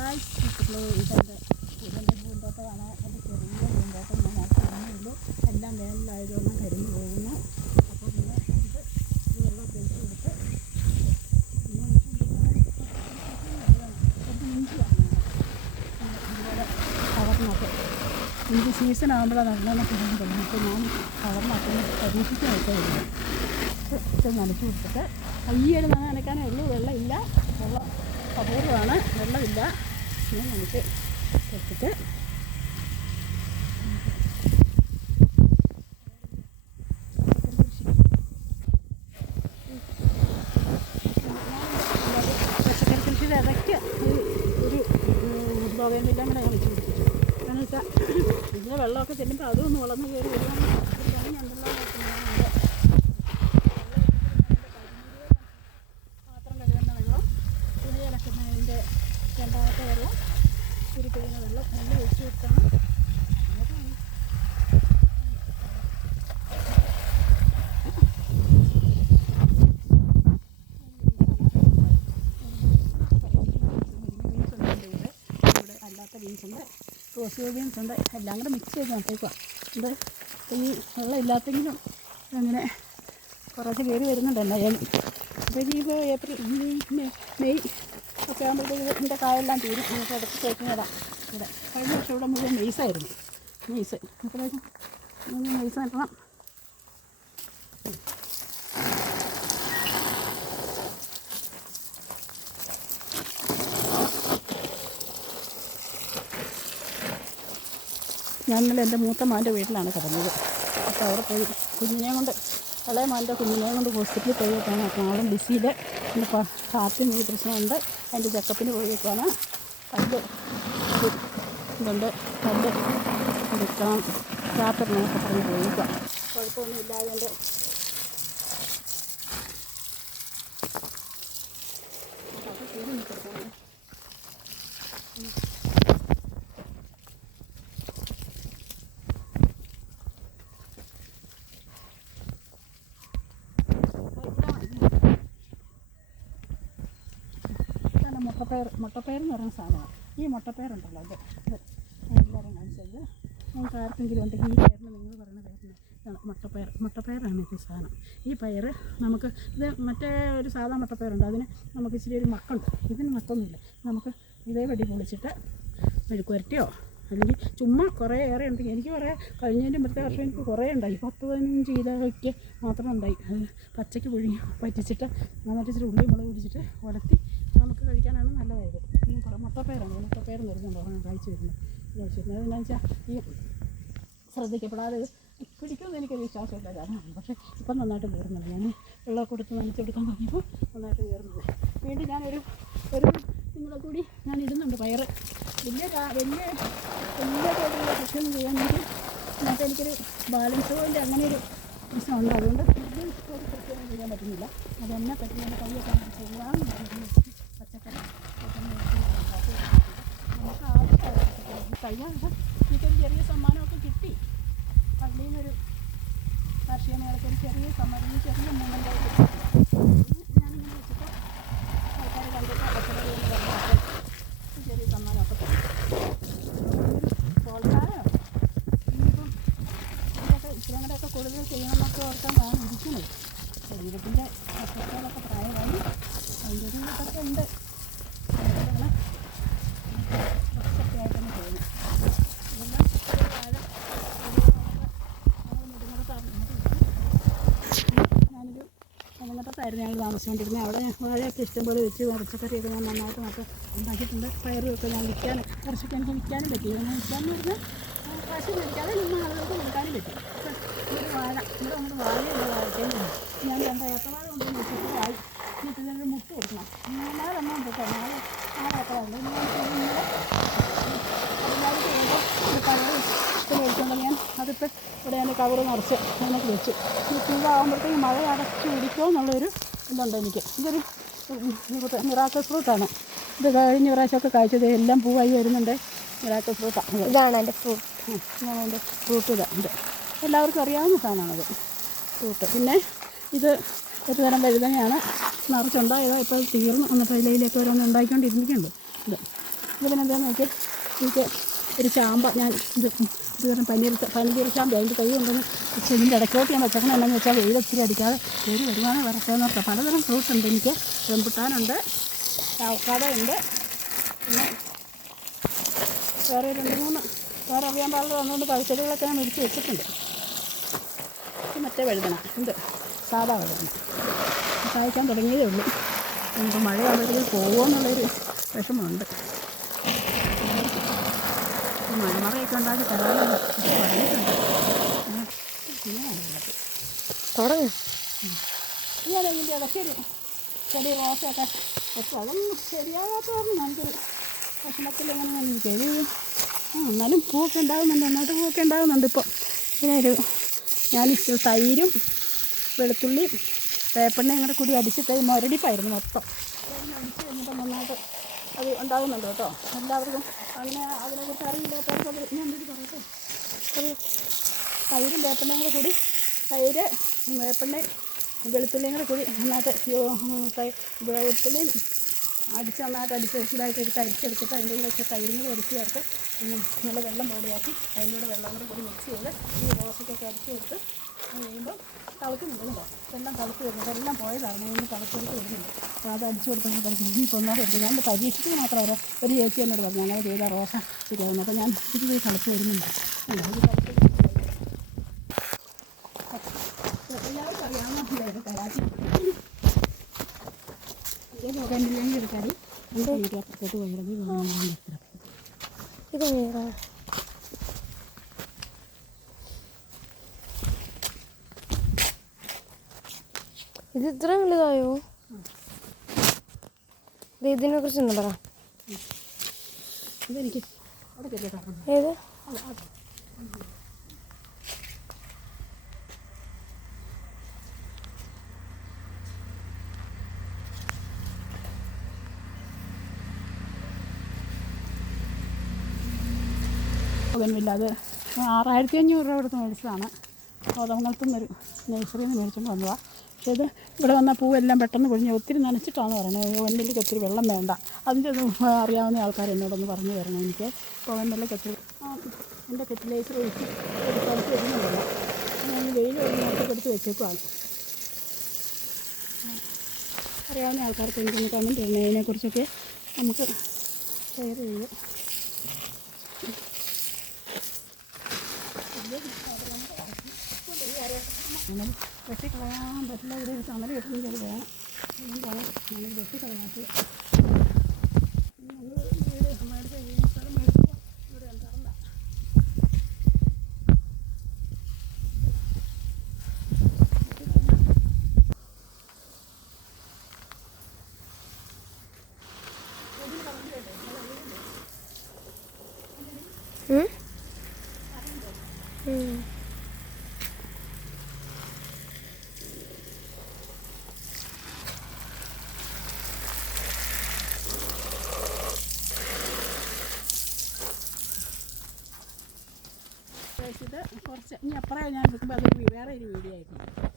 Hi സുഹൃത്തുക്കളെ, ഇതെൻ്റെ പൂന്തോട്ടമാണ്. എൻ്റെ ചെറിയ പൂന്തോട്ടം. ഞാൻ കരിഞ്ഞുള്ളൂ, എല്ലാം വേനലായതുകൊണ്ട് കരിഞ്ഞു പോകുന്നു. അപ്പോൾ പിന്നെ ഇത് വെള്ളം ഒഴിച്ച് കൊടുത്ത് ഇഞ്ചിയാണ് ഇതുപോലെ കവർന്നൊക്കെ ഇഞ്ചി സീസൺ ആകുമ്പോഴാണ് നല്ലോണം കിടാൻ തുടങ്ങി. അപ്പോൾ ഞാൻ കവർന്നൊക്കെ പരീക്ഷിക്കാൻ വെച്ചായിരുന്നു. ഇത് നനച്ച് കൊടുത്തിട്ട് കയ്യേൽ നനയ്ക്കാനേ ഉള്ളൂ, വെള്ളമില്ല. വെള്ളം അപൂർവമാണ്, വെള്ളമില്ല. ഞാൻ നനച്ച് കൊടുത്തിട്ട് പച്ചക്കറി കൃഷിയുടെ ഇടയ്ക്ക് ഒരു ബോഗൻവില്ല കൂടെ ഞാൻ വെച്ച് പിടിപ്പിച്ചു. കാരണം വെച്ചാൽ ഇതിൻ്റെ വെള്ളമൊക്കെ ചെല്ലുമ്പോൾ അതൊന്ന് വളർന്ന് കയറി വരുവാണെങ്കിൽ ഭംഗിയുണ്ടല്ലോ. പാത്രം കഴുകുന്ന വെള്ളം, തുണി അലക്കുന്നതിൻ്റെ രണ്ടാമത്തെ വെള്ളം, തിരി കഴിയുന്ന വെള്ളം നല്ല ഒഴിച്ച് കൊടുക്കണം. ഇവിടെ അല്ലാത്ത ബീൻസുണ്ട്, റോസ് ബീൻസുണ്ട്, എല്ലാം കൂടെ മിക്സ് ചെയ്ത് നട്ടേക്കുക. ഇത് ഈ വെള്ളം ഇല്ലാത്തെങ്കിലും അങ്ങനെ കുറച്ച് കയറി വരുന്നുണ്ട് എന്നായാലും. അപ്പോൾ ഇനിയിപ്പോൾ ഏപ്രിൽ മെയ് ഒക്കെ ആകുമ്പോഴത്തേക്ക് ഇതിൻ്റെ കായെല്ലാം തീരും. നമുക്ക് അടുത്ത് തേക്കുന്നതാണ്. ഇവിടെ കഴിഞ്ഞ വർഷം ഇവിടെ മുഴുവൻ മെയ്സായിരുന്നു. മെയ്സ് അപ്പോഴേക്കും മെയ്സ് നട്ടണം. ഞാൻ ഇന്നലെ എൻ്റെ മൂത്ത മാൻ്റെ വീട്ടിലാണ് കിടന്നത്. അപ്പോൾ അവിടെ പോയി കുഞ്ഞിനെ കൊണ്ട്, ഇളയ മാൻ്റെ കുഞ്ഞിനെ കൊണ്ട് ഹോസ്പിറ്റലിൽ പോയി വെക്കാണ്. അപ്പോൾ ആളും ബിസിയിൽ പിന്നെ ഹാർട്ടിന് ഒരു പ്രശ്നമുണ്ട്, അതിൻ്റെ ചെക്കപ്പിന് പോയി വെക്കാണ്. കല്ല് ഇതുണ്ട്, കല്ല് എടുക്കണം, ചാപ്പറിനൊക്കെ പറഞ്ഞ് പോയി വെക്കാം. കുഴപ്പമൊന്നും ഇല്ലാതെ അത് ചെയ്ത് നിൽക്കണം. മുട്ടപ്പയർ എന്ന് പറയുന്ന സാധനമാണ്. ഈ മുട്ടപ്പയറുണ്ടല്ലോ, അത് എല്ലാവരും കാണിച്ചത്. നമുക്ക് ആർക്കെങ്കിലും ഉണ്ടെങ്കിൽ ഈ പയറിന് നിങ്ങൾ പറയുന്ന പയറിന് മുട്ടപ്പയറാണ് ഇത് സാധനം. ഈ പയർ നമുക്ക് ഇത് മറ്റേ ഒരു സാധാ മുട്ടപ്പയറുണ്ട്, അതിന് നമുക്ക് ഇച്ചിരി ഒരു മക്കുണ്ട്. ഇതിന് മക്കൊന്നുമില്ല. നമുക്ക് ഇതേ വടി പൊളിച്ചിട്ട് മെഴുക്കുവരട്ടിയോ അല്ലെങ്കിൽ ചുമ്മാ കുറേ ഏറെ ഉണ്ടെങ്കിൽ, എനിക്ക് കുറേ കഴിഞ്ഞതിൻ്റെ മുമ്പത്തെ വർഷം എനിക്ക് കുറേ ഉണ്ടായി. 10-15 കിലോയ്ക്ക് മാത്രം ഉണ്ടായി. അത് പച്ചയ്ക്ക് പുഴുങ്ങി പറ്റിച്ചിട്ട് നന്നായിട്ട് ഇച്ചിരി ഉള്ളി മുളക് പിടിച്ചിട്ട് ഉലത്തി നമുക്ക് കഴിക്കാനാണ് നല്ലതായത്. മുട്ടപ്പയറാണ്, മുട്ടപ്പയർ നിർത്തുന്നുണ്ടോ കഴിച്ചു വരുന്നത്. അതെന്താണെന്ന് വെച്ചാൽ ഈ ശ്രദ്ധിക്കപ്പെടാതെ പിടിക്കുമെന്ന് എനിക്കൊരു വിശ്വാസമില്ല. കാരണം പക്ഷേ ഇപ്പം നന്നായിട്ട് കയറുന്നുണ്ട്. ഞാൻ വെള്ളമൊക്കെ കൊടുത്ത് നനച്ചെടുക്കാൻ തുടങ്ങിയപ്പോൾ നന്നായിട്ട് കയറുന്നത്. വീണ്ടും ഞാനൊരു നിങ്ങളെ കൂടി ഞാൻ ഇടുന്നുണ്ട് പയർ. വലിയ തോതിലുള്ള കൃഷിയൊന്നും ചെയ്യാൻ എന്നിട്ട് എനിക്കൊരു ബാലൻസ് പോയിൻ്റ് അങ്ങനെ ഒരു പ്രശ്നമുണ്ട്. അതുകൊണ്ട് ഇത് ഒരു കൃഷിയൊന്നും ചെയ്യാൻ പറ്റുന്നില്ല. അതെന്നെ പറ്റുന്ന കൈയൊക്കെ ചെയ്യാൻ പച്ചക്കറി നമുക്ക് ആവശ്യമായിട്ട് കഴിഞ്ഞ വർഷം എനിക്കൊരു ചെറിയ സമ്മാനമൊക്കെ കിട്ടി. പള്ളിയിൽ നിന്നൊരു കാർഷിക മേളയ്ക്ക് ഒരു ചെറിയ സമ്മാനം, ചെറിയ മൂന്നെണ്ണം ഞാനിങ്ങനെ വെച്ചിട്ട് ആൾക്കാർ കണ്ടിട്ട് പച്ചക്കറി എന്ന് പറഞ്ഞാൽ ചെറിയ സമ്മാനമൊക്കെ പ്രോത്സാഹനം. ഇനിയിപ്പം ഇതൊക്കെ ഇത്രയും കൂടെയൊക്കെ കൂടുതൽ ചെയ്യണമെന്നൊക്കെ ഓർക്കാനാണ് ഇരിക്കുന്നത്. ശരീരത്തിൻ്റെ അസ്വസ്ഥതകളൊക്കെ പ്രായമായി അതിൻ്റെ ഒരു ഇതൊക്കെ ഉണ്ട്. സത്യമായിട്ടൊന്ന് ചെയ്യുന്നു. ഇതെല്ലാം ഞാനൊരു നെടുങ്കണ്ടത്തായിരുന്നു ഞങ്ങൾ താമസിച്ചുകൊണ്ടിരുന്നത്. അവിടെ വാഴയൊക്കെ ഇഷ്ടംപോലെ വെച്ച് പച്ചക്കറിയൊക്കെ ഞാൻ നന്നായിട്ട് നമുക്ക് ഉണ്ടാക്കിയിട്ടുണ്ട്. പയറുമൊക്കെ ഞാൻ വിൽക്കാനും കുറച്ചൊക്കെ എനിക്ക് വിൽക്കാനും പറ്റി. അങ്ങനെ വിൽക്കാമെന്ന് പറഞ്ഞാൽ കാശ് മേടിക്കാതെ നമ്മൾ ആളുകൾക്ക് കൊടുക്കാനും പറ്റി. ഒരു വാഴ ഇവിടെ അങ്ങോട്ട് വാഴയുള്ള വാഴത്തേനും ഞാൻ 2 ഏത്തവാഴ കൊണ്ടുവന്ന് വെച്ചിട്ട് ആയി. എന്നിട്ട് ഇതിനൊരു മുട്ട് കൊടുക്കണം. 4 കേട്ടോ, 4 ഏത്തവാഴുണ്ട്. ഒരു പഴയ മേടിച്ചുകൊണ്ട് ഞാൻ അതിപ്പോൾ ഇവിടെ ഞാൻ കവറ് നിറച്ച് അതിനൊക്കെ വെച്ചു. ഈ പൂവാകുമ്പോഴത്തേക്ക് മഴ അടച്ചു പിടിക്കുമോ എന്നുള്ളൊരു ഇതുണ്ട് എനിക്ക്. ഇതൊരു മിറാക്കിൾ ഫ്രൂട്ടാണ്. ഇത് കഴിഞ്ഞ പ്രാവശ്യമൊക്കെ കായ്ച്ചത് എല്ലാം പൂവായി വരുന്നുണ്ട്. മിറാക്കിൾ ഫ്രൂട്ടാണ്. ഇതാണ് എൻ്റെ ഫ്രൂട്ട്. ഇതാണ് എൻ്റെ ഫ്രൂട്ട്. ഇത് എല്ലാവർക്കും അറിയാവുന്ന സാധനമാണത്, ഫ്രൂട്ട്. പിന്നെ ഇത് ഒരു തരം വഴുതനയാണ്, നിറച്ചുണ്ടായതാണ്. ഇപ്പോൾ തീർന്നു. എന്നിട്ട് ഇലയിലേക്ക് ഓരോന്ന് ഉണ്ടാക്കിക്കൊണ്ടിരിക്കുന്നുണ്ട്. ഇത് ഇതിനെന്താണെന്ന് നോക്കിയാൽ എനിക്ക് ഒരു ചാമ്പ ഞാൻ ഇത് പനിനീർ ചാമ്പ അതിൻ്റെ തൈ കൊണ്ടുവന്ന് ഇതിൻ്റെ ഇടയ്ക്കോട്ട് ഞാൻ വെച്ചേക്കണം. എന്താണെന്ന് വെച്ചാൽ വെയിൽ ഒത്തിരി അടിക്കാതെ ഒരു വരുമാനം വരട്ടെന്ന് ഓർത്താൽ. പലതരം ഫ്രൂട്ട്സ് ഉണ്ട് എനിക്ക്. റംബുട്ടാനുണ്ട്, അവക്കാഡോ ഉണ്ട്, പിന്നെ വേറെ 2-3 വേറെ അറിയാൻ പാടില്ല വന്നുകൊണ്ട് പഴച്ചെടികളൊക്കെ ഞാൻ മേടിച്ച് വെച്ചിട്ടുണ്ട്. മറ്റേ വഴുതന ഇത് സാധാ വഴുതന കായ്ക്കാൻ തുടങ്ങിയതേ ഉള്ളൂ. നമുക്ക് മഴയാകുമ്പോഴത്തേക്ക് പോകുമോ എന്നുള്ളൊരു വിഷമമുണ്ട്. മഴമറയൊക്കെ ഉണ്ടാക്കി തരാമെന്ന് പറഞ്ഞിട്ടുണ്ട്. ഇങ്ങനെയാണുള്ളത് തുടങ്ങും. ഇങ്ങനെ ഇതിൻ്റെ ഇടയ്ക്കൊരു ചെടി റോസയൊക്കെ വെച്ചു. അതൊന്നും ശരിയാകാത്ത കാരണം നമുക്കൊരു ഭക്ഷണത്തിൽ എങ്ങനെ ഞാൻ കഴിയും. എന്നാലും പൂവൊക്കെ ഉണ്ടാകുന്നുണ്ട്, നന്നായിട്ട് പൂവൊക്കെ ഉണ്ടാകുന്നുണ്ട്. ഇപ്പോൾ ഇതിനൊരു ഞാനിച്ചിരി തൈരും വെളുത്തുള്ളിയും വേപ്പെണ്ണയും കൂടെ കൂടി അടിച്ചിട്ട് മുരടിപ്പായിരുന്നു മൊത്തം. അടിച്ച് കഴിഞ്ഞപ്പോൾ നന്നായിട്ട് അത് ഉണ്ടാകുന്നുണ്ട് കേട്ടോ. എല്ലാവർക്കും അങ്ങനെ അതിനെക്കുറിച്ച് അറിയില്ലാത്തവർക്ക് ഞാൻ എന്തൊരു പറയട്ടെ. തൈരും വേപ്പെണ്ണയും കൂടെ കൂടി തൈര് വേപ്പെണ്ണയും വെളുത്തുള്ളിയും കൂടെ കൂടി നന്നായിട്ട് വെളുത്തുള്ളിയും നന്നായിട്ട് ഇതായിട്ട് അരിച്ചെടുത്തിട്ട് അതിൻ്റെ കൂടെ വെച്ച് തൈരും കൂടെ അരിച്ച് ചേർത്ത് നല്ല വെള്ളം പോലെയാക്കി അതിൻ്റെ കൂടെ വെള്ളം കൂടെ കൂടി മിക്സ് ചെയ്ത് ഈ റോസയ്ക്കൊക്കെ അരിച്ച് കൊടുത്ത് കഴിയുമ്പോൾ തിളയ്ക്കുന്നുണ്ട് കേട്ടോ. വെള്ളം തിളച്ച് വരുന്നുണ്ട്. എല്ലാം പോയതാണ് ഇന്ന് തിളച്ചെടുത്ത് വരുന്നുണ്ട്. അപ്പോൾ അത് അടിച്ചു കൊടുക്കുന്നത് നമുക്ക് ഇനിയിപ്പോൾ ഒന്നാമത് എടുക്കും. ഞാൻ പരീക്ഷിച്ചത് മാത്രമല്ല, ഒരു ചേച്ചി എന്നോട് പറഞ്ഞു അങ്ങനെ ചെയ്ത റോസ ശരിയാകുന്നു. അപ്പോൾ ഞാൻ ഇത് പോയി തിളച്ച് വരുന്നുണ്ട്. എല്ലാവർക്കും അറിയാവുന്ന കരാച്ചി പോകാനില്ലെങ്കിൽ എടുക്കാറ് എനിക്ക് അപ്പുറത്തോട്ട് പോയിറങ്ങി ഇത് ഇത് ഇത്ര വലുതായോ? ഇതിനെ കുറിച്ച് എന്താ പറ? ഇതെനിക്ക് അവിടെ ഏത് ഒന്നുമില്ല. അത് 6500 രൂപ കൊടുത്ത് മേടിച്ചതാണ്. കോതമംഗലത്തുനിന്നൊരു നഴ്സറിയിൽ നിന്ന് മേടിച്ചുകൊണ്ട് വന്നതാണ്. പക്ഷേ ഇത് ഇവിടെ വന്ന പൂവെല്ലാം പെട്ടെന്ന് പൊഴിഞ്ഞ് ഒത്തിരി നനച്ചിട്ടാണ് പറയുന്നത്. പൊകൻവില്ലയ്ക്ക് ഒത്തിരി വെള്ളം വേണ്ട. അതിൻ്റെ ഒന്നും അറിയാവുന്ന ആൾക്കാർ എന്നോടൊന്ന് പറഞ്ഞു തരണം. എനിക്ക് പൊകൻവില്ലയ്ക്ക് ഒത്തിരി എൻ്റെ ഫെർട്ടിലൈസർ ഒഴിച്ച് കുറച്ച് വരുന്നുണ്ടല്ലോ. ഞാൻ വെയിൽ നോക്കിയെടുത്ത് വെച്ചേക്കുവാണ്. അറിയാവുന്ന ആൾക്കാർക്ക് എനിക്കൊന്ന് കമൻറ്റ് ചെയ്യണം. ഇതിനെക്കുറിച്ചൊക്കെ നമുക്ക് ഷെയർ ചെയ്യും. വെട്ടിക്കളയാൻ പറ്റില്ല. ഇവിടെ ഒരു തണൽ കിട്ടുന്നെങ്കിൽ അത് വേണം. അതുകൊണ്ടാണ് നമ്മൾ വെട്ടിക്കളയാത്തത്. വീട് മേടിച്ച് കഴിഞ്ഞ സ്ഥലം മേടിച്ചപ്പോൾ ഇവിടെ എന്താണെന്ന കുറച്ച് ഇനി അപ്പുറം ഞാൻ എടുക്കുമ്പോൾ അതൊരു വേറെ ഒരു വീഡിയോ ആയിരുന്നു.